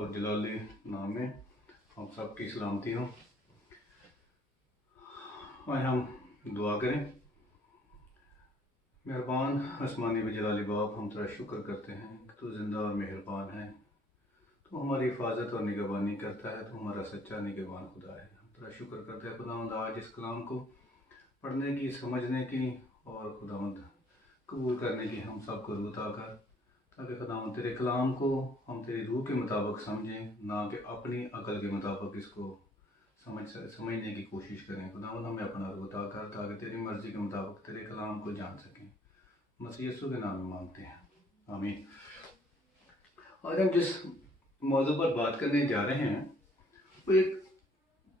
اور جلالی نام میں ہم سب کی سلامتی ہو۔ آج ہم دعا کریں۔ مہربان آسمانی و جلالی باپ، ہم تیرا شکر کرتے ہیں کہ تو زندہ اور مہربان ہے، تو ہماری حفاظت اور نگہبانی کرتا ہے، تو ہمارا سچا نگہبان خدا ہے۔ ہم تیرا شکر کرتے ہیں خداوند آج اس کلام کو پڑھنے کی، سمجھنے کی اور خداوند قبول کرنے کی ہم سب کو روح عطا کر، تاکہ خداوند تیرے کلام کو ہم تیری روح کے مطابق سمجھیں، نہ کہ اپنی عقل کے مطابق اس کو سمجھنے کی کوشش کریں۔ خداوند ہمیں اپنا روح عطا کر تاکہ تیری مرضی کے مطابق تیرے کلام کو جان سکیں۔ مسیح یسوع کے نام میں مانگتے ہیں، آمین۔ آج ہم جس موضوع پر بات کرنے جا رہے ہیں وہ ایک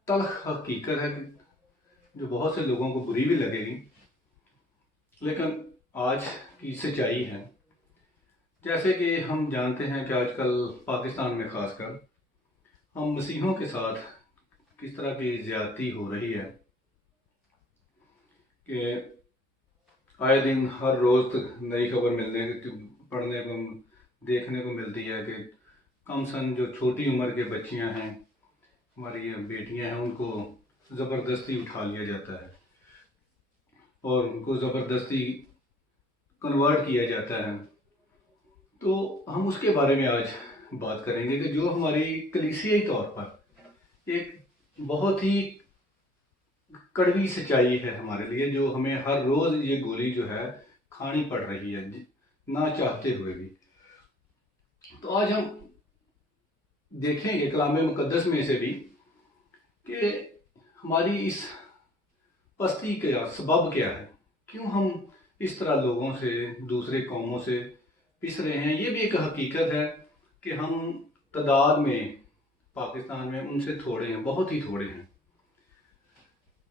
تلخ حقیقت ہے جو بہت سے لوگوں کو بری بھی لگے گی، لیکن آج کی سچائی ہے۔ جیسے کہ ہم جانتے ہیں کہ آج کل پاکستان میں خاص کر ہم مسیحیوں کے ساتھ کس طرح کی زیادتی ہو رہی ہے کہ آئے دن ہر روز نئی خبر پڑھنے کو دیکھنے کو ملتی ہے کہ کم سن جو چھوٹی عمر کے بچیاں ہیں، ہماری بیٹیاں ہیں، ان کو زبردستی اٹھا لیا جاتا ہے اور ان کو زبردستی کنورٹ کیا جاتا ہے۔ تو ہم اس کے بارے میں آج بات کریں گے کہ جو ہماری کلیسیائی طور پر ایک بہت ہی کڑوی سچائی ہے ہمارے لیے، جو ہمیں ہر روز یہ گولی جو ہے کھانی پڑ رہی ہے نہ چاہتے ہوئے بھی۔ تو آج ہم دیکھیں گے کلام مقدس میں سے بھی کہ ہماری اس پستی کا سبب کیا ہے، کیوں ہم اس طرح لوگوں سے، دوسرے قوموں سے پس رہے ہیں۔ یہ بھی ایک حقیقت ہے کہ ہم تعداد میں پاکستان میں ان سے تھوڑے ہیں، بہت ہی تھوڑے ہیں،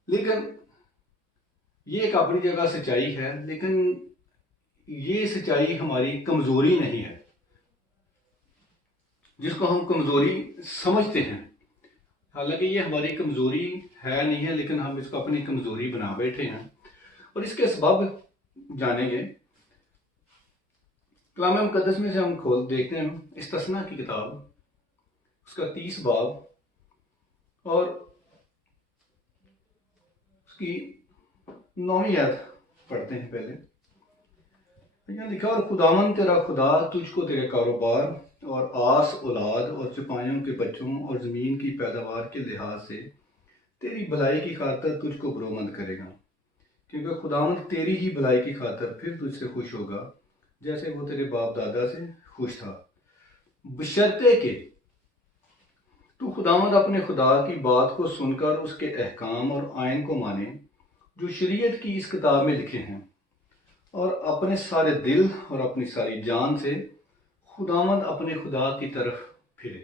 لیکن یہ ایک اپنی جگہ سچائی ہے، لیکن یہ سچائی ہماری کمزوری نہیں ہے، جس کو ہم کمزوری سمجھتے ہیں۔ حالانکہ یہ ہماری کمزوری ہے نہیں ہے، لیکن ہم اس کو اپنی کمزوری بنا بیٹھے ہیں اور اس کے اسباب جانیں گے۔ کلام مقدس میں سے ہم دیکھتے ہیں استثنا کی کتاب، اس کا 30 باب اور اس کی 9ویں آیت پڑھتے ہیں۔ پہلے یہاں لکھا، اور خداوند تیرا خدا تجھ کو تیرے کاروبار اور آس اولاد اور سپاہیوں کے بچوں اور زمین کی پیداوار کے لحاظ سے تیری بھلائی کی خاطر تجھ کو برومند کرے گا، کیونکہ خداوند تیری ہی بھلائی کی خاطر پھر تجھ سے خوش ہوگا، جیسے وہ تیرے باپ دادا سے خوش تھا، بشرطے کہ تو خداوند اپنے خدا کی بات کو سن کر اس کے احکام اور آئین کو مانے جو شریعت کی اس کتاب میں لکھے ہیں، اور اپنے سارے دل اور اپنی ساری جان سے خداوند اپنے خدا کی طرف پھرے۔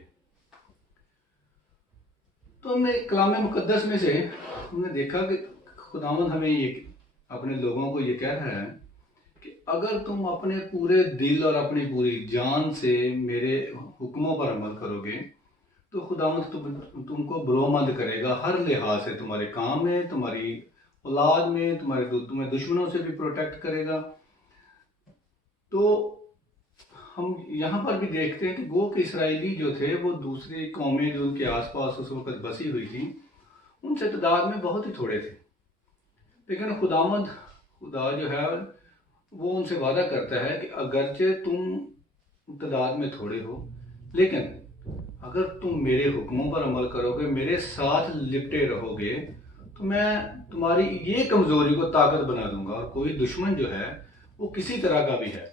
تو ہم نے کلام مقدس میں سے ہم نے دیکھا کہ خداوند ہمیں یہ اپنے لوگوں کو یہ کہہ رہا ہے کہ اگر تم اپنے پورے دل اور اپنی پوری جان سے میرے حکموں پر عمل کرو گے تو خداوند تم کو برومند کرے گا، ہر لحاظ سے، تمہارے کام میں، تمہاری اولاد میں، تمہیں دشمنوں سے بھی پروٹیکٹ کرے گا۔ تو ہم یہاں پر بھی دیکھتے ہیں کہ گو کہ اسرائیلی جو تھے وہ دوسری قومیں جو ان کے آس پاس اس وقت بسی ہوئی تھیں، ان سے تعداد میں بہت ہی تھوڑے تھے، لیکن خدا جو ہے وہ ان سے وعدہ کرتا ہے کہ اگرچہ تم تعداد میں تھوڑے ہو، لیکن اگر تم میرے حکموں پر عمل کرو گے، میرے ساتھ لپٹے رہو گے، تو میں تمہاری یہ کمزوری کو طاقت بنا دوں گا، اور کوئی دشمن جو ہے وہ کسی طرح کا بھی ہے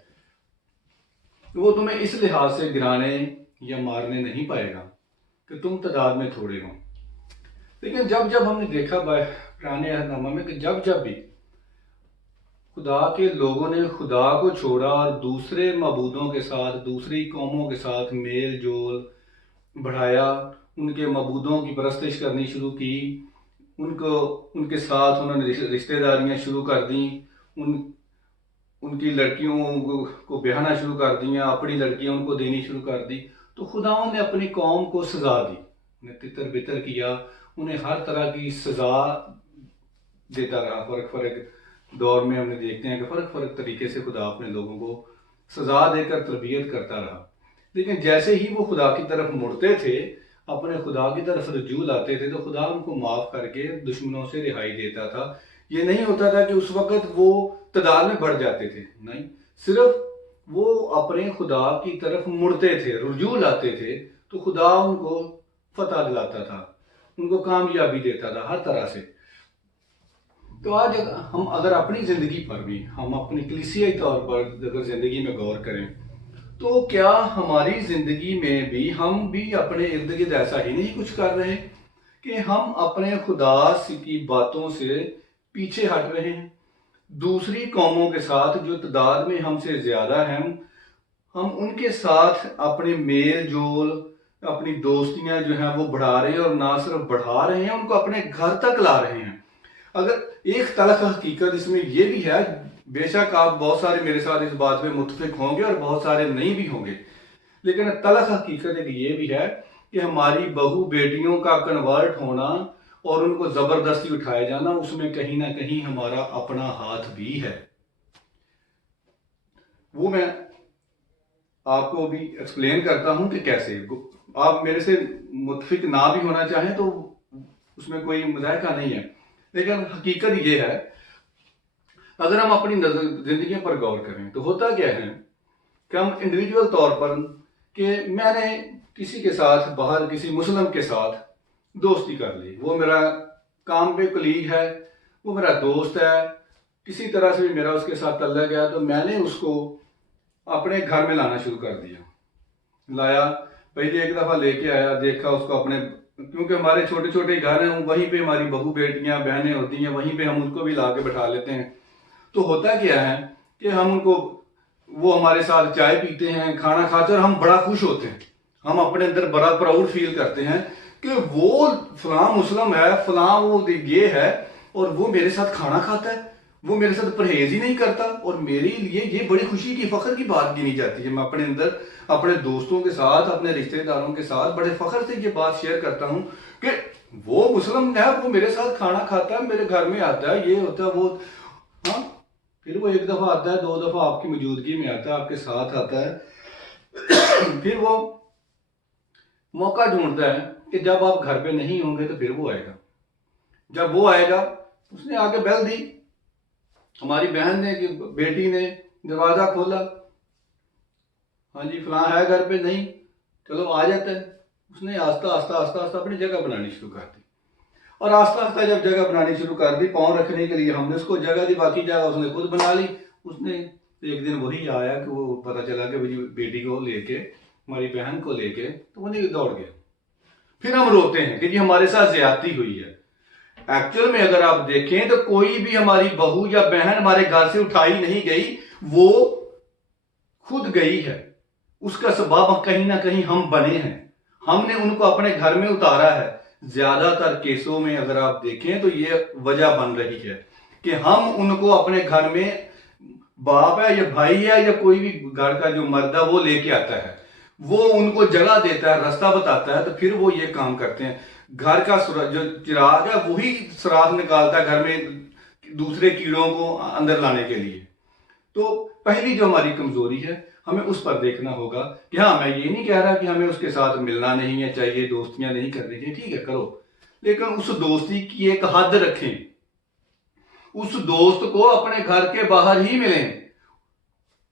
وہ تمہیں اس لحاظ سے گرانے یا مارنے نہیں پائے گا کہ تم تعداد میں تھوڑے ہو۔ لیکن جب ہم نے دیکھا پرانے عہد نامہ میں کہ جب بھی خدا کے لوگوں نے خدا کو چھوڑا اور دوسرے معبودوں کے ساتھ، دوسری قوموں کے ساتھ میل جول بڑھایا، ان کے معبودوں کی پرستش کرنی شروع کی، ان کے ساتھ انہوں نے رشتہ داریاں شروع کر دیں، ان کی لڑکیوں کو بیاہنا شروع کر دیا، اپنی لڑکیاں ان کو دینی شروع کر دی، تو خداوند نے اپنی قوم کو سزا دی، انہیں تتر بتر کیا، انہیں ہر طرح کی سزا دیتا رہا۔ فرق دور میں ہم نے دیکھتے ہیں کہ فرق طریقے سے خدا اپنے لوگوں کو سزا دے کر تربیت کرتا رہا۔ لیکن جیسے ہی وہ خدا کی طرف مڑتے تھے، اپنے خدا کی طرف رجوع لاتے تھے، تو خدا ان کو معاف کر کے دشمنوں سے رہائی دیتا تھا۔ یہ نہیں ہوتا تھا کہ اس وقت وہ تعداد میں بڑھ جاتے تھے، نہیں، صرف وہ اپنے خدا کی طرف مڑتے تھے، رجوع لاتے تھے، تو خدا ان کو فتح دلاتا تھا، ان کو کامیابی دیتا تھا ہر طرح سے۔ تو آج ہم اگر اپنی زندگی پر بھی، ہم اپنی کلیسیائی طور پر اگر زندگی میں غور کریں، تو کیا ہماری زندگی میں بھی ہم بھی اپنے ارد گرد ایسا ہی نہیں کچھ کر رہے کہ ہم اپنے خدا کی باتوں سے پیچھے ہٹ رہے ہیں؟ دوسری قوموں کے ساتھ جو تعداد میں ہم سے زیادہ ہیں، ہم ان کے ساتھ اپنے میل جول، اپنی دوستیاں جو ہیں وہ بڑھا رہے ہیں، اور نہ صرف بڑھا رہے ہیں، ان کو اپنے گھر تک لا رہے ہیں۔ اگر ایک تلخ حقیقت اس میں یہ بھی ہے، بے شک آپ بہت سارے میرے ساتھ اس بات میں متفق ہوں گے اور بہت سارے نہیں بھی ہوں گے، لیکن تلخ حقیقت ایک یہ بھی ہے کہ ہماری بہو بیٹیوں کا کنورٹ ہونا اور ان کو زبردستی اٹھائے جانا، اس میں کہیں نہ کہیں ہمارا اپنا ہاتھ بھی ہے۔ وہ میں آپ کو بھی ایکسپلین کرتا ہوں کہ کیسے۔ آپ میرے سے متفق نہ بھی ہونا چاہیں تو اس میں کوئی مذائقہ نہیں ہے، لیکن حقیقت یہ ہے، اگر ہم اپنی زندگیوں پر غور کریں تو ہوتا کیا ہے کہ ہم انڈیویجول طور پر، کہ میں نے کسی کے ساتھ باہر کسی مسلم کے ساتھ دوستی کر لی، وہ میرا کام پہ کلیگ ہے، وہ میرا دوست ہے، کسی طرح سے بھی میرا اس کے ساتھ تعلق گیا، تو میں نے اس کو اپنے گھر میں لانا شروع کر دیا۔ لایا، پہلے ایک دفعہ لے کے آیا، دیکھا اس کو اپنے، کیونکہ ہمارے چھوٹے چھوٹے گھر ہیں، وہیں پہ ہماری بہو بیٹیاں بہنیں ہوتی ہیں، وہیں پہ ہم ان کو بھی لا کے بٹھا لیتے ہیں۔ تو ہوتا کیا ہے کہ ہم ان کو، وہ ہمارے ساتھ چائے پیتے ہیں، کھانا کھاتے ہیں، اور ہم بڑا خوش ہوتے ہیں، ہم اپنے اندر بڑا پراؤڈ فیل کرتے ہیں کہ وہ فلاں مسلم ہے، فلاں وہ یہ ہے، اور وہ میرے ساتھ کھانا کھاتا ہے، وہ میرے ساتھ پرہیز ہی نہیں کرتا، اور میرے لیے یہ بڑی خوشی کی، فخر کی بات گنی جاتی ہے۔ میں اپنے اندر اپنے دوستوں کے ساتھ، اپنے رشتہ داروں کے ساتھ بڑے فخر سے یہ بات شیئر کرتا ہوں کہ وہ مسلم ہے، وہ میرے ساتھ کھانا کھاتا ہے، میرے گھر میں آتا ہے، یہ ہوتا ہے، وہ، ہاں، پھر وہ ایک دفعہ آتا ہے، دو دفعہ آپ کی موجودگی میں آتا ہے، آپ کے ساتھ آتا ہے، پھر وہ موقع ڈھونڈتا ہے کہ جب آپ گھر پہ نہیں ہوں گے تو پھر وہ آئے گا۔ جب وہ آئے گا، اس نے آ کے بیل دی، ہماری بہن نے، بیٹی نے دروازہ کھولا، ہاں جی فلاں ہے گھر پہ، نہیں، چلو آ جاتا ہے۔ اس نے آہستہ آہستہ آہستہ آہستہ اپنی جگہ بنانی شروع کر دی، اور آہستہ آہستہ جب جگہ بنانی شروع کر دی، پاؤں رکھنے کے لیے ہم نے اس کو جگہ دی، باقی جگہ اس نے خود بنا لی۔ اس نے ایک دن وہی آیا کہ وہ پتہ چلا کہ بیٹی کو لے کے، ہماری بہن کو لے کے، تو وہ نہیں دوڑ گیا۔ پھر ہم روتے ہیں کہ یہ ہمارے ساتھ زیادتی ہوئی ہے۔ ایکچوئل میں اگر آپ دیکھیں تو کوئی بھی ہماری بہو یا بہن ہمارے گھر سے اٹھائی نہیں گئی، وہ خود گئی ہے۔ اس کا سبب کہیں نہ کہیں ہم بنے ہیں، ہم نے ان کو اپنے گھر میں اتارا ہے۔ زیادہ تر کیسوں میں اگر آپ دیکھیں تو یہ وجہ بن رہی ہے کہ ہم ان کو اپنے گھر میں، باپ ہے یا بھائی ہے یا کوئی بھی گھر کا جو مرد ہے، وہ لے کے آتا ہے، وہ ان کو جگہ دیتا ہے، راستہ بتاتا ہے، تو پھر وہ یہ کام کرتے ہیں۔ گھر کا جو چراغ ہے وہی سراغ نکالتا ہے گھر میں دوسرے کیڑوں کو اندر لانے کے لیے۔ تو پہلی جو ہماری کمزوری ہے، ہمیں اس پر دیکھنا ہوگا کہ ہاں، میں یہ نہیں کہہ رہا کہ ہمیں اس کے ساتھ ملنا نہیں ہے چاہیے، دوستیاں نہیں کرنی چاہیے، ٹھیک ہے کرو، لیکن اس دوستی کی ایک حد رکھیں، اس دوست کو اپنے گھر کے باہر ہی ملیں،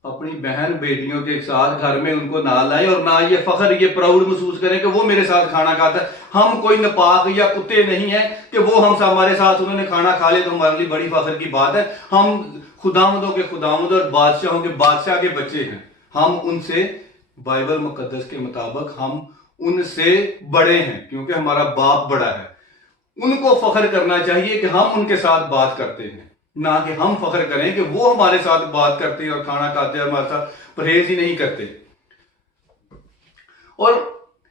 اپنی بہن بیٹیوں کے ساتھ گھر میں ان کو نہ لائیں، اور نہ یہ فخر، یہ پراؤڈ محسوس کریں کہ وہ میرے ساتھ کھانا کھاتا ہے۔ ہم کوئی نپاک یا کتے نہیں ہیں کہ وہ ہمارے ساتھ انہوں نے کھانا کھا لیا تو ہمارے لیے بڑی فخر کی بات ہے۔ ہم خداوندوں کے خداوند اور بادشاہوں کے بادشاہ کے بچے ہیں، ہم ان سے، بائبل مقدس کے مطابق ہم ان سے بڑے ہیں، کیونکہ ہمارا باپ بڑا ہے۔ ان کو فخر کرنا چاہیے کہ ہم ان کے ساتھ بات کرتے ہیں، نہ کہ ہم فخر کریں کہ وہ ہمارے ساتھ بات کرتے ہیں اور کھانا کھاتے ہیں، ہمارے ساتھ پرہیز ہی نہیں کرتے۔ اور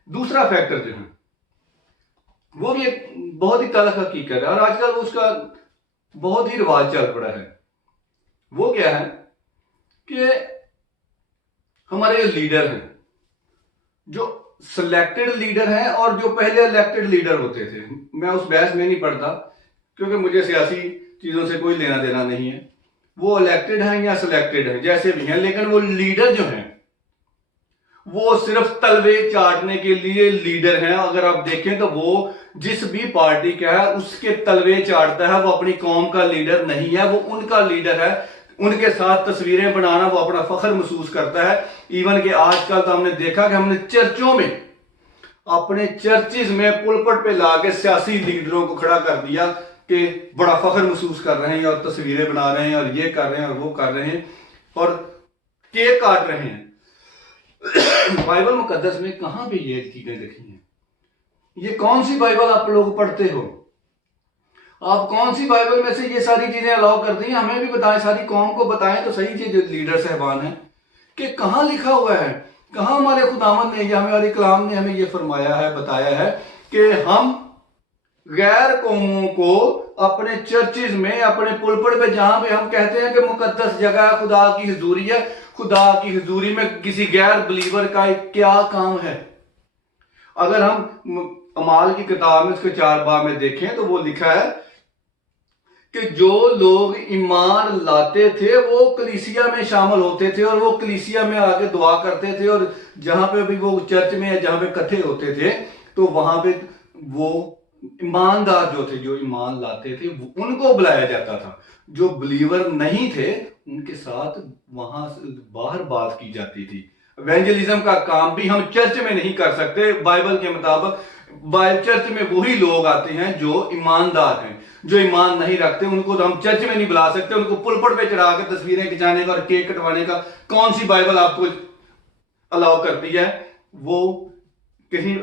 دوسرا فیکٹر جو ہے وہ بھی ایک بہت ہی تلخ حقیقت ہے، اور آج کل اس کا بہت ہی رواج چل پڑا ہے۔ وہ کیا ہے کہ ہمارے لیڈر ہیں، جو سلیکٹڈ لیڈر ہیں اور جو پہلے الیکٹڈ لیڈر ہوتے تھے، میں اس بحث میں نہیں پڑھتا کیونکہ مجھے سیاسی چیزوں سے کوئی لینا دینا نہیں ہے، وہ الیکٹڈ ہیں یا سلیکٹڈ ہیں جیسے بھی ہیں، لیکن وہ لیڈر جو ہیں وہ صرف تلوے چاٹنے کے لیے لیڈر ہیں. اگر آپ دیکھیں تو وہ جس بھی پارٹی کا ہے اس کے تلوے چاٹتا ہے. وہ اپنی قوم کا لیڈر نہیں ہے, وہ ان کا لیڈر ہے. ان کے ساتھ تصویریں بنانا وہ اپنا فخر محسوس کرتا ہے. ایون کہ آج کل تو ہم نے دیکھا کہ ہم نے چرچوں میں, اپنے چرچز میں پلپٹ پہ لا کے سیاسی لیڈروں کو کھڑا کر دیا کہ بڑا فخر محسوس کر رہے ہیں اور تصویریں بنا رہے ہیں اور یہ کر رہے ہیں اور وہ کر رہے ہیں اور کیک کاٹ رہے ہیں. بائبل مقدس میں کہاں پہ یہ چیزیں لکھی ہیں؟ یہ کون سی بائبل آپ لوگ پڑھتے ہو؟ آپ کون سی بائبل میں سے یہ ساری چیزیں الاؤ کرتے ہیں؟ ہمیں بھی بتائیں, ساری قوم کو بتائیں تو صحیح چیز. لیڈر صاحبان ہیں کہ کہاں لکھا ہوا ہے, کہاں ہمارے خداوند نے یا ہمارے کلام نے ہمیں یہ فرمایا ہے, بتایا ہے کہ ہم غیر قوموں کو اپنے چرچز میں, اپنے پلپٹ پہ جہاں پہ ہم کہتے ہیں کہ مقدس جگہ خدا کی حضوری ہے, خدا کی حضوری میں کسی غیر بلیور کا کیا کام ہے؟ اگر ہم اعمال کی کتاب میں اس کے 4 باب میں دیکھیں تو وہ لکھا ہے کہ جو لوگ ایمان لاتے تھے وہ کلیسیا میں شامل ہوتے تھے اور وہ کلیسیا میں آ کے دعا کرتے تھے, اور جہاں پہ بھی وہ چرچ میں یا جہاں پہ اکٹھے ہوتے تھے تو وہاں پہ وہ ایماندار جو تھے, جو ایمان لاتے تھے, ان کو بلایا جاتا تھا. جو بلیور نہیں تھے ان کے ساتھ وہاں باہر بات کی جاتی تھی. ایونجلزم کا کام بھی ہم چرچ میں نہیں کر سکتے. بائبل کے مطابق چرچ میں وہی لوگ آتے ہیں جو ایماندار ہیں. جو ایمان نہیں رکھتے ان کو تو ہم چرچ میں نہیں بلا سکتے. ان کو پلپٹ پہ چڑھا کے تصویریں کھچانے کا اور کیک کٹوانے کا کون سی بائبل آپ کو الاؤ کرتی ہے؟ وہ کہیں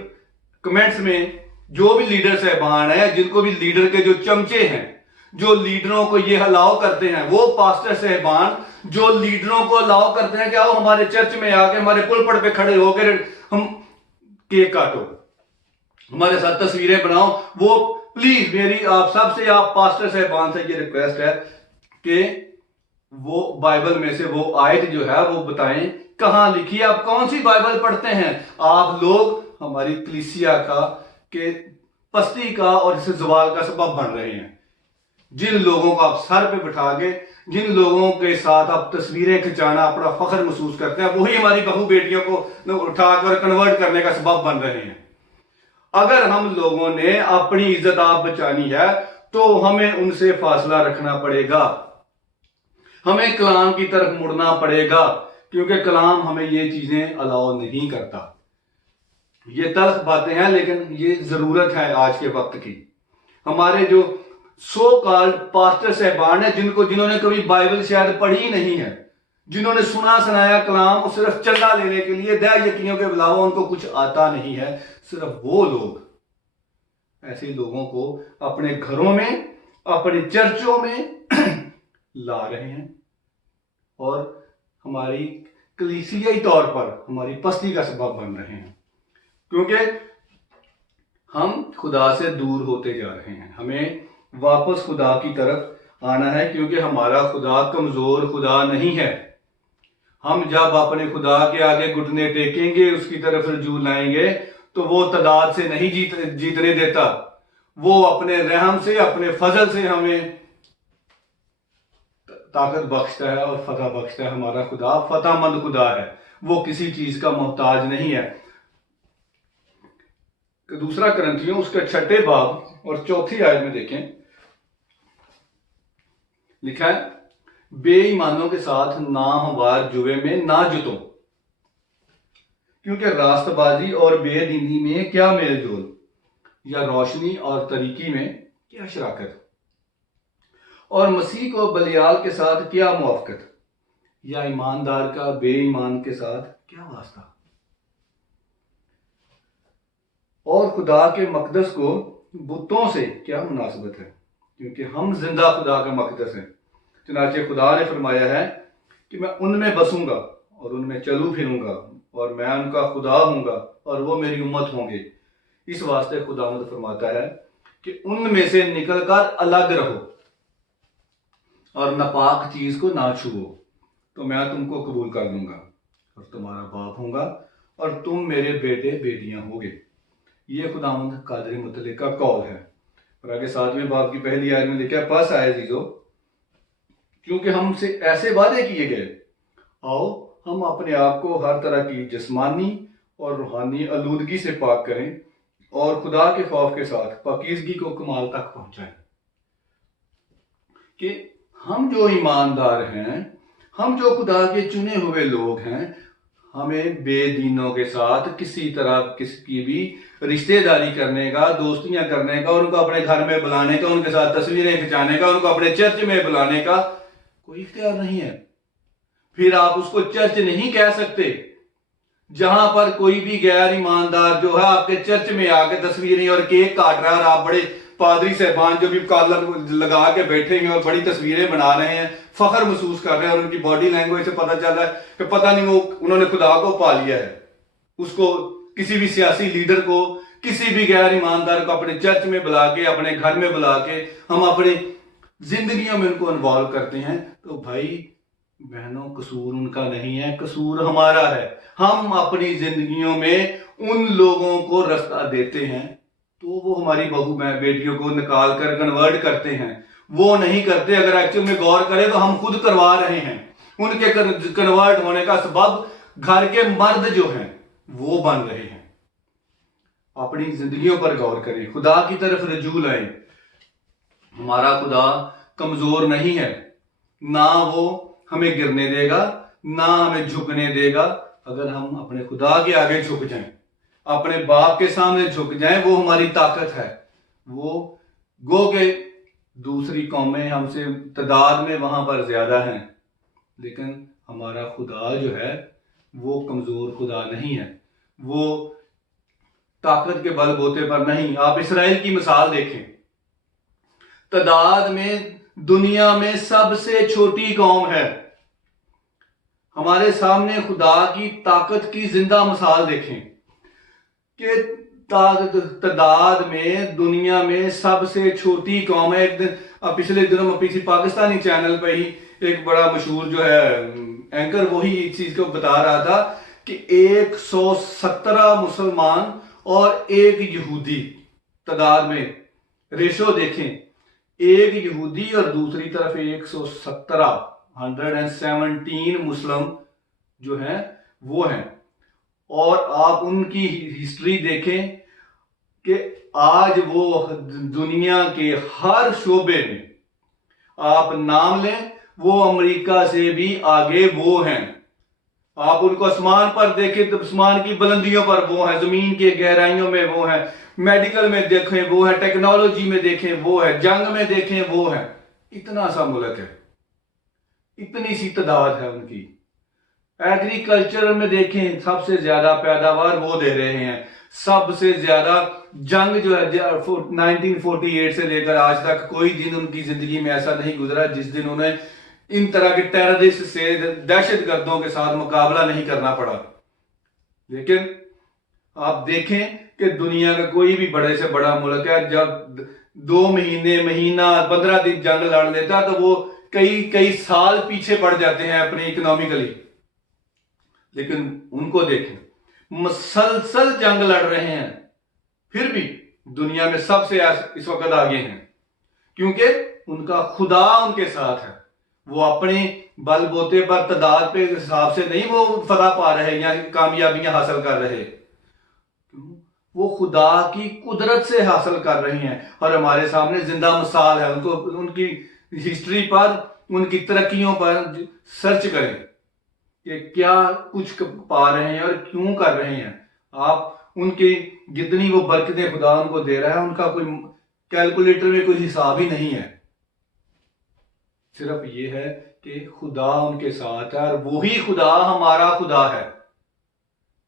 کمنٹس میں جو بھی لیڈر صاحبان ہیں, جن کو بھی لیڈر کے جو چمچے ہیں, جو لیڈروں کو یہ الاؤ کرتے ہیں, وہ پاسٹر صاحبان جو لیڈروں کو الاؤ کرتے ہیں کہ آؤ ہمارے چرچ میں آ کے ہمارے پلپٹ پہ کھڑے ہو کے ہم کیک کاٹو, ہمارے ساتھ تصویریں بناؤ, وہ پلیز میری آپ سب سے, آپ پاسٹر صاحبان سے یہ ریکویسٹ ہے کہ وہ بائبل میں سے وہ آیت جو ہے وہ بتائیں کہاں لکھی ہے. آپ کون سی بائبل پڑھتے ہیں؟ آپ لوگ ہماری کلیسیا کا کہ پستی کا اور اس زوال کا سبب بن رہے ہیں. جن لوگوں کو آپ سر پہ بٹھا کے, جن لوگوں کے ساتھ آپ تصویریں کھچانا اپنا فخر محسوس کرتے ہیں, وہی ہماری بہو بیٹیوں کو اٹھا کر کنورٹ کرنے کا سبب بن رہے ہیں. اگر ہم لوگوں نے اپنی عزت آپ بچانی ہے تو ہمیں ان سے فاصلہ رکھنا پڑے گا, ہمیں کلام کی طرف مڑنا پڑے گا, کیونکہ کلام ہمیں یہ چیزیں الاؤ نہیں کرتا. یہ تلخ باتیں ہیں لیکن یہ ضرورت ہے آج کے وقت کی. ہمارے جو سو کالڈ پاسٹر صاحبان ہیں جنہوں نے کبھی بائبل شاید پڑھی نہیں ہے, جنہوں نے سنا سنایا کلام وہ صرف چندہ لینے کے لیے, دہ یقینیوں کے علاوہ ان کو کچھ آتا نہیں ہے, صرف وہ لوگ ایسے لوگوں کو اپنے گھروں میں, اپنے چرچوں میں لا رہے ہیں اور ہماری کلیسیائی طور پر ہماری پستی کا سبب بن رہے ہیں, کیونکہ ہم خدا سے دور ہوتے جا رہے ہیں. ہمیں واپس خدا کی طرف آنا ہے, کیونکہ ہمارا خدا کمزور خدا نہیں ہے. ہم جب اپنے خدا کے آگے گھٹنے ٹیکیں گے, اس کی طرف رجوع لائیں گے, تو وہ تعداد سے نہیں جیتنے دیتا. وہ اپنے رحم سے, اپنے فضل سے ہمیں طاقت بخشتا ہے اور فتح بخشتا ہے. ہمارا خدا فتح مند خدا ہے, وہ کسی چیز کا محتاج نہیں ہے. دوسرا کرنتھیوں اس کا 6 باب اور 4 آیت میں دیکھیں, لکھا ہے بے ایمانوں کے ساتھ ناہموار جوے میں نہ جتو, کیونکہ راست بازی اور بے دینی میں کیا میل جول, یا روشنی اور طریقی میں کیا شراکت, اور مسیح کو بلیال کے ساتھ کیا موافقت, یا ایماندار کا بے ایمان کے ساتھ کیا واسطہ, اور خدا کے مقدس کو بتوں سے کیا مناسبت ہے, کیونکہ ہم زندہ خدا کا مقدس ہیں. چنانچہ خدا نے فرمایا ہے کہ میں ان میں بسوں گا اور ان میں چلوں پھروں گا, اور میں ان کا خدا ہوں گا اور وہ میری امت ہوں گے. اس واسطے خداوند فرماتا ہے کہ ان میں سے نکل کر الگ رہو اور ناپاک چیز کو نہ چھوؤ, تو میں تم کو قبول کر لوں گا اور تمہارا باپ ہوں گا اور تم میرے بیٹے بیٹیاں ہوگے. یہ خداوند قادر مطلق کا قول ہے. اور آگے 7ویں باب کی پہلی آیت میں لکھا ہے, پس آئے عزیزو, کیونکہ ہم سے ایسے وعدے کیے گئے, آؤ ہم اپنے آپ کو ہر طرح کی جسمانی اور روحانی آلودگی سے پاک کریں اور خدا کے خوف کے ساتھ پاکیزگی کو کمال تک پہنچائیں کہ ہم جو ایماندار ہیں، ہم جو خدا کے چنے ہوئے لوگ ہیں، ہمیں بے دینوں کے ساتھ کسی طرح کسی کی بھی رشتہ داری کرنے کا، دوستیاں کرنے کا، ان کو اپنے گھر میں بلانے کا، ان کے ساتھ تصویریں کھنچانے کا، ان کو اپنے چرچ میں بلانے کا کوئی اختیار نہیں ہے۔ پھر آپ اس کو چرچ نہیں کہہ سکتے جہاں پر کوئی بھی غیر ایماندار جو ہے آپ کے چرچ میں آ کے تصویریں اور کیک کاٹ رہا ہے، اور آپ بڑے پادری صاحبان جو بھی کالر لگا کے بیٹھے ہیں اور بڑی تصویریں بنا رہے ہیں، فخر محسوس کر رہے ہیں، اور ان کی باڈی لینگویج سے پتہ چل رہا ہے کہ پتہ نہیں وہ انہوں نے خدا کو پا لیا ہے۔ اس کو کسی بھی سیاسی لیڈر کو، کسی بھی غیر ایماندار کو اپنے چرچ میں بلا کے، اپنے گھر میں بلا کے ہم اپنے زندگیوں میں ان کو انوالو کرتے ہیں، تو بھائی بہنوں قصور ان کا نہیں ہے، قصور ہمارا ہے۔ ہم اپنی زندگیوں میں ان لوگوں کو رستہ دیتے ہیں تو وہ ہماری بہو بیٹیوں کو نکال کر کنورٹ کرتے ہیں، وہ نہیں کرتے۔ اگر ایکچوئل میں غور کریں تو ہم خود کروا رہے ہیں۔ ان کے کنورٹ ہونے کا سبب گھر کے مرد جو ہیں وہ بن رہے ہیں۔ اپنی زندگیوں پر غور کریں، خدا کی طرف رجوع لائیں۔ ہمارا خدا کمزور نہیں ہے، نہ وہ ہمیں گرنے دے گا، نہ ہمیں جھکنے دے گا۔ اگر ہم اپنے خدا کے آگے جھک جائیں، اپنے باپ کے سامنے جھک جائیں، وہ ہماری طاقت ہے۔ وہ گو کہ دوسری قومیں ہم سے تعداد میں وہاں پر زیادہ ہیں، لیکن ہمارا خدا جو ہے وہ کمزور خدا نہیں ہے، وہ طاقت کے بل بوتے پر نہیں۔ آپ اسرائیل کی مثال دیکھیں، تعداد میں دنیا میں سب سے چھوٹی قوم ہے۔ ہمارے سامنے خدا کی طاقت کی زندہ مثال دیکھیں کہ تعداد میں دنیا میں سب سے چھوٹی قوم ہے۔ ایک دن پچھلے دنوں میں کسی پاکستانی چینل پہ ہی ایک بڑا مشہور جو ہے اینکر وہی اس چیز کو بتا رہا تھا کہ 117 مسلمان اور ایک یہودی تعداد میں ریشو دیکھیں، ایک یہودی اور دوسری طرف 117 مسلم جو ہیں وہ ہیں۔ اور آپ ان کی ہسٹری دیکھیں کہ آج وہ دنیا کے ہر شعبے میں آپ نام لیں، وہ امریکہ سے بھی آگے وہ ہیں۔ آپ ان کو آسمان پر دیکھیں تو آسمان کی بلندیوں پر وہ ہیں، زمین کے گہرائیوں میں وہ ہیں، میڈیکل میں دیکھیں وہ ہیں، ٹیکنالوجی میں دیکھیں وہ ہے، جنگ میں دیکھیں وہ ہے۔ اتنا سا ملک ہے، اتنی سی تعداد ہے ان کی۔ ایگریکلچر میں دیکھیں سب سے زیادہ پیداوار وہ دے رہے ہیں، سب سے زیادہ جنگ جو ہے 1948 سے لے کر آج تک کوئی دن ان کی زندگی میں ایسا نہیں گزرا جس دن انہیں ان طرح کے ٹیررسٹ سے، دہشت گردوں کے ساتھ مقابلہ نہیں کرنا پڑا۔ لیکن آپ دیکھیں کہ دنیا کا کوئی بھی بڑے سے بڑا ملک ہے، جب 2 مہینہ 15 دن جنگ لڑ لیتا تو وہ کئی سال پیچھے پڑ جاتے ہیں اپنی اکنامیکلی۔ لیکن ان کو دیکھیں مسلسل جنگ لڑ رہے ہیں، پھر بھی دنیا میں سب سے اس وقت آگے ہیں، کیونکہ ان کا خدا ان کے ساتھ ہے۔ وہ اپنے بل بوتے پر تعداد پہ حساب سے نہیں وہ فتح پا رہے یا کامیابیاں حاصل کر رہے، وہ خدا کی قدرت سے حاصل کر رہے ہیں۔ اور ہمارے سامنے زندہ مثال ہے، ان کی ہسٹری پر، ان کی ترقیوں پر سرچ کریں کہ کیا کچھ پا رہے ہیں اور کیوں کر رہے ہیں۔ آپ ان کی جتنی وہ برکتیں خدا ان کو دے رہا ہے، ان کا کوئی کیلکولیٹر میں کوئی حساب ہی نہیں ہے۔ صرف یہ ہے کہ خدا ان کے ساتھ ہے، اور وہی خدا ہمارا خدا ہے،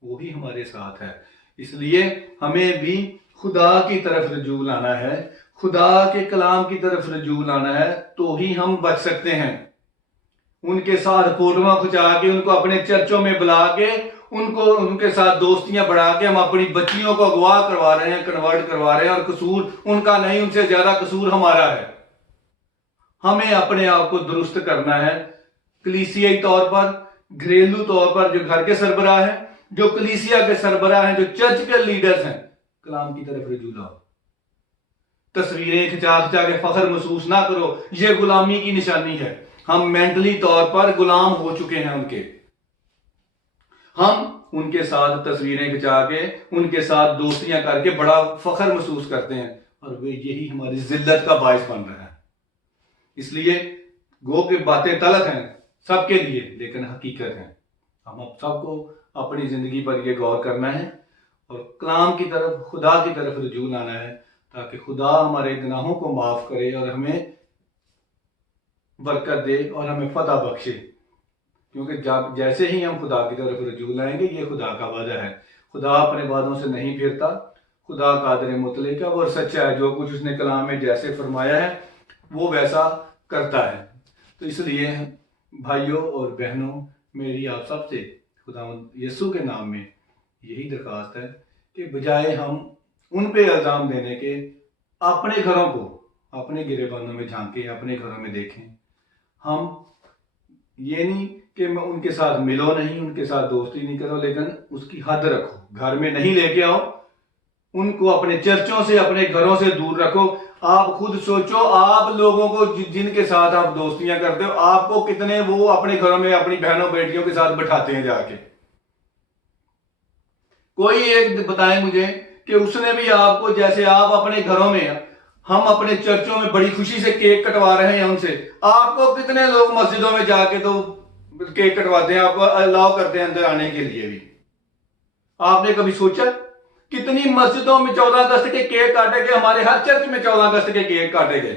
وہی ہمارے ساتھ ہے۔ اس لیے ہمیں بھی خدا کی طرف رجوع لانا ہے، خدا کے کلام کی طرف رجوع لانا ہے، تو ہی ہم بچ سکتے ہیں۔ ان کے ساتھ فوٹوਆਂ کھچا کے، ان کو اپنے چرچوں میں بلا کے، ان کے ساتھ دوستیاں بڑھا کے ہم اپنی بچیوں کو اغوا کروا رہے ہیں، کنورٹ کروا رہے ہیں، اور قصور ان کا نہیں، ان سے زیادہ قصور ہمارا ہے۔ ہمیں اپنے آپ کو درست کرنا ہے، کلیسیائی طور پر، گھریلو طور پر، جو گھر کے سربراہ ہیں، جو کلیسیا کے سربراہ ہیں، جو چرچ کے لیڈرز ہیں، کلام کی طرف رجوع لاؤ۔ تصویریں کھچا کے فخر محسوس نہ کرو، یہ غلامی کی نشانی ہے۔ ہم مینٹلی طور پر غلام ہو چکے ہیں ان کے۔ ہم ان کے ساتھ تصویریں کھچا کے ان کے ساتھ دوستیاں کر کے بڑا فخر محسوس کرتے ہیں، اور وہ یہی ہماری ذلت کا باعث بن رہا ہے۔ اس لیے گو کہ باتیں تلخ ہیں سب کے لیے، لیکن حقیقت ہے۔ ہم اب سب کو اپنی زندگی پر یہ غور کرنا ہے اور کلام کی طرف، خدا کی طرف رجوع لانا ہے، تاکہ خدا ہمارے گناہوں کو معاف کرے اور ہمیں برکت دے اور ہمیں فتح بخشے، کیونکہ جیسے ہی ہم خدا کی طرف رجوع لائیں گے، یہ خدا کا وعدہ ہے۔ خدا اپنے وعدوں سے نہیں پھرتا، خدا قادر مطلق ہے اور سچا ہے، جو کچھ اس نے کلام میں جیسے فرمایا ہے وہ ویسا کرتا ہے۔ تو اس لیے بھائیوں اور بہنوں، میری آپ سب سے خداوند یسوع کے نام میں یہی درخواست ہے کہ بجائے ہم ان پہ الزام دینے کے، اپنے گھروں کو اپنے گریبانوں میں جھانکیں، اپنے گھروں میں دیکھیں۔ ہم یہ نہیں کہ ان کے ساتھ ملو نہیں، ان کے ساتھ دوستی نہیں کرو، لیکن اس کی حد رکھو، گھر میں نہیں لے کے آؤ، ان کو اپنے چرچوں سے، اپنے گھروں سے دور رکھو۔ آپ خود سوچو، آپ لوگوں کو جن کے ساتھ آپ دوستیاں کرتے ہو، آپ کو کتنے وہ اپنے گھروں میں اپنی بہنوں بیٹیوں کے ساتھ بٹھاتے ہیں جا کے؟ کوئی ایک بتائیں مجھے کہ اس نے بھی آپ کو، جیسے آپ اپنے گھروں میں، ہم اپنے چرچوں میں بڑی خوشی سے کیک کٹوا رہے ہیں ان سے، آپ کو کتنے لوگ مسجدوں میں جا کے تو کیک کٹواتے ہیں، آپ کو الاؤ کرتے ہیں اندر آنے کے لیے بھی؟ آپ نے کبھی سوچا کتنی مسجدوں میں 14 اگست کے کیک کاٹے گئے؟ ہمارے ہر چرچ میں 14 اگست کے کیک کاٹے گئے۔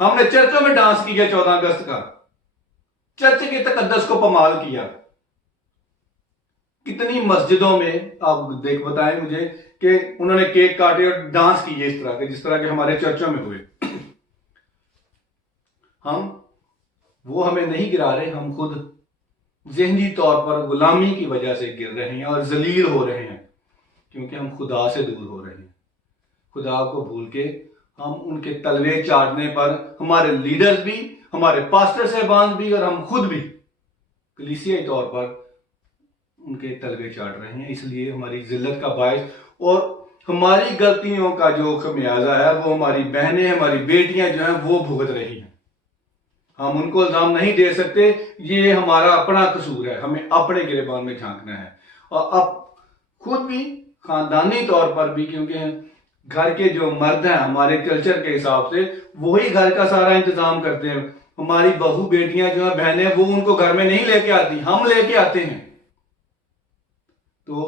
ہم نے چرچوں میں ڈانس کیا 14 اگست کا، چرچ کے تقدس کو پامال کیا۔ کتنی مسجدوں میں آپ بتائیں مجھے کہ انہوں نے کیک کاٹے اور ڈانس کیے اس طرح کے، جس طرح کے ہمارے چرچوں میں ہوئے۔ وہ ہمیں نہیں گرا رہے، ہم خود ذہنی طور پر غلامی کی وجہ سے گر رہے ہیں اور ذلیل ہو رہے ہیں، کیونکہ ہم خدا سے دور ہو رہے ہیں۔ خدا کو بھول کے ہم ان کے تلوے چاٹنے پر، ہمارے لیڈرز بھی، ہمارے پاسٹر صاحبان بھی اور ہم خود بھی کلیسیائی طور پر ان کے تلوے چاٹ رہے ہیں۔ اس لیے ہماری ذلت کا باعث اور ہماری غلطیوں کا جو خمیازہ ہے وہ ہماری بہنیں، ہماری بیٹیاں جو ہیں وہ بھگت رہی ہیں۔ ہم ان کو الزام نہیں دے سکتے، یہ ہمارا اپنا قصور ہے، ہمیں اپنے گریبان میں جھانکنا ہے، اور اب خود بھی خاندانی طور پر بھی، کیونکہ گھر کے جو مرد ہیں ہمارے کلچر کے حساب سے وہی گھر کا سارا انتظام کرتے ہیں۔ ہماری بہو بیٹیاں جو ہیں، بہنیں، وہ ان کو گھر میں نہیں لے کے آتی، ہم لے کے آتے ہیں۔ تو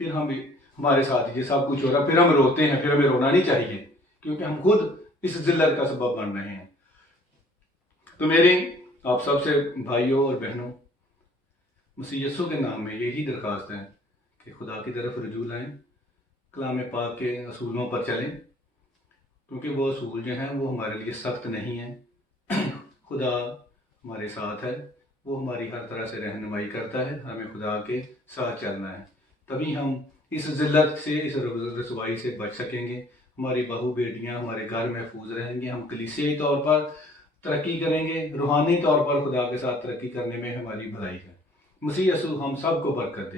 پھر ہمارے ساتھ یہ سب کچھ ہو رہا، پھر ہم روتے ہیں، پھر ہمیں رونا نہیں چاہیے، کیونکہ ہم خود اس ذلت کا سبب بن رہے ہیں۔ تو میری آپ سب سے بھائیوں اور بہنوں، مسیح یسوع کے نام میں یہی درخواست ہے کہ خدا کی طرف رجوع لائیں، کلام پاک کے اصولوں پر چلیں، کیونکہ وہ اصول جو ہیں وہ ہمارے لیے سخت نہیں ہیں۔ خدا ہمارے ساتھ ہے، وہ ہماری ہر طرح سے رہنمائی کرتا ہے، ہمیں خدا کے ساتھ چلنا ہے، تبھی ہم اس ذلت سے، اس رسوائی سے بچ سکیں گے۔ ہماری بہو بیٹیاں، ہمارے گھر محفوظ رہیں گے، ہم کلیسیائی طور پر ترقی کریں گے، روحانی طور پر خدا کے ساتھ ترقی کرنے میں ہماری بھلائی ہے۔ مسیح یسوع ہم سب کو برکت دے۔